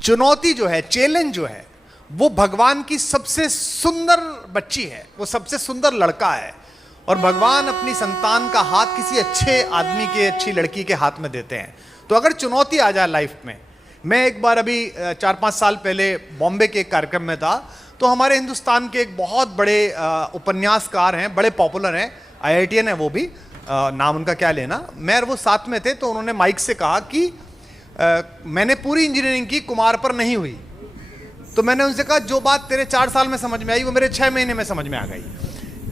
चुनौती जो है, चैलेंज जो है, वो भगवान की सबसे सुंदर बच्ची है, वो सबसे सुंदर लड़का है। और भगवान अपनी संतान का हाथ किसी अच्छे आदमी के, अच्छी लड़की के हाथ में देते हैं। तो अगर चुनौती आ जाए लाइफ में, मैं एक बार अभी 4-5 साल पहले बॉम्बे के एक कार्यक्रम में था, तो हमारे हिंदुस्तान के एक बहुत बड़े उपन्यासकार हैं, बड़े पॉपुलर हैं, IITian है वो भी, नाम उनका क्या लेना, मैं वो साथ में थे। तो उन्होंने माइक से कहा कि मैंने पूरी इंजीनियरिंग की, कुमार पर नहीं हुई। तो मैंने उनसे कहा जो बात तेरे 4 साल में समझ में आई वो मेरे 6 महीने में समझ में आ गई,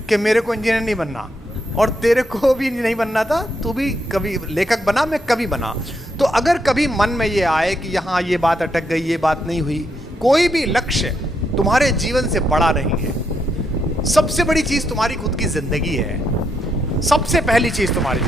कि मेरे को इंजीनियर नहीं बनना और तेरे को भी नहीं बनना था, तू भी कभी लेखक बना, मैं कभी बना। तो अगर कभी मन में ये आए कि यहाँ ये बात अटक गई, ये बात नहीं हुई, कोई भी लक्ष्य तुम्हारे जीवन से बड़ा नहीं है। सबसे बड़ी चीज तुम्हारी खुद की जिंदगी है, सबसे पहली चीज तुम्हारी।